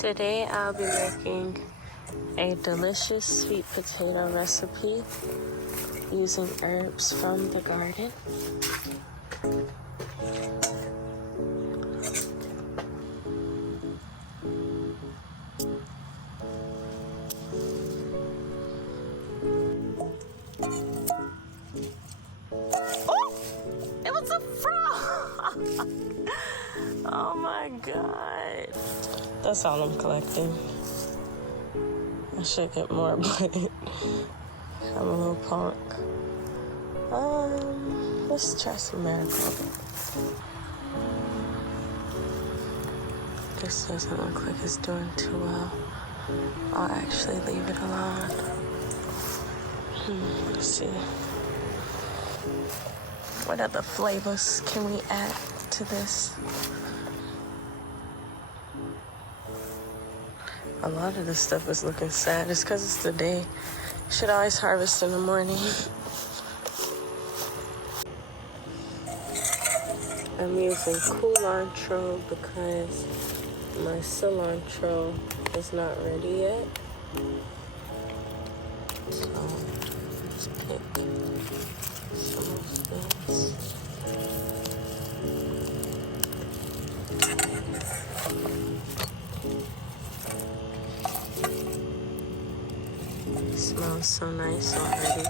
Today I'll be making a delicious sweet potato recipe using herbs from the garden. Oh, it was a frog! Oh my god. That's all I'm collecting. I should get more, but I'm a little punk. Let's try some marigold. This doesn't look like it's doing too well. I'll actually leave it alone. Let's see. What other flavors can we add to this? A lot of this stuff is looking sad. It's because it's the day. You should always harvest in the morning. I'm using cilantro because my cilantro is not ready yet. So let's pick some of this. It smells so nice already.